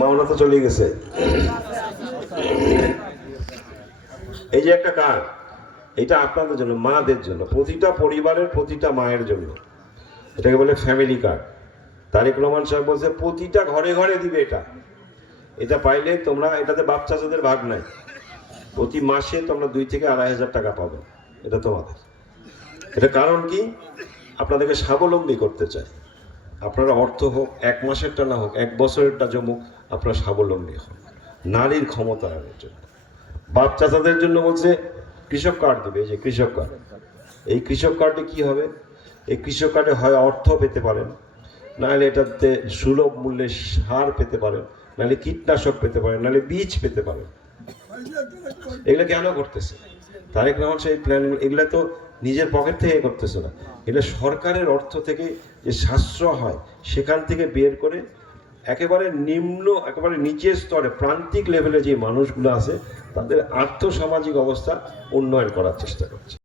মামলা তো চলে গেছে। এই যে একটা কার্ড, এটা আপনাদের জন্য, মাদের জন্য, প্রতিটা পরিবারের প্রতিটা মায়ের জন্য। এটাকে বলে ফ্যামিলি কার্ড। তারেক রহমান সাহেব বলছে প্রতিটা ঘরে ঘরে দিবে এটা। এটা পাইলে তোমরা, এটাতে বাপ চাচাদের ভাগ নাই, প্রতি মাসে তোমরা 2 থেকে 2,500 টাকা পাবে। এটা তোমাদের। এটা কারণ কি? আপনাদেরকে স্বাবলম্বী করতে চাই। আপনারা অর্থ হোক, 1 মাসেরটা না হোক, 1 বছরেরটা জমুক, আপনারা স্বাবলম্বী হন নারীর ক্ষমতায়নের জন্য। বাপ চাচাদের জন্য বলছে কৃষক কার্ড দিবে। এই যে কৃষক কার্ড, এই কৃষক কার্ডে কি হবে? এই কৃষক কার্ডে হয় অর্থ পেতে পারেন, নাহলে এটাতে সুলভ মূল্যে সার পেতে পারেন, নাহলে কীটনাশক পেতে পারেন, নাহলে বীজ পেতে পারেন। এগুলো কেন করতেছে তারেক রহমান সাহেব? প্ল্যান এগুলো তো নিজের পকেট থেকে করতেছে না, এটা সরকারের অর্থ থেকে যে সাশ্রয় হয় সেখান থেকে বের করে একেবারে নিম্ন, একেবারে নিচের স্তরে, প্রান্তিক লেভেলে যে মানুষগুলো আছে তাদের আর্থসামাজিক অবস্থা উন্নয়ন করার চেষ্টা করছে।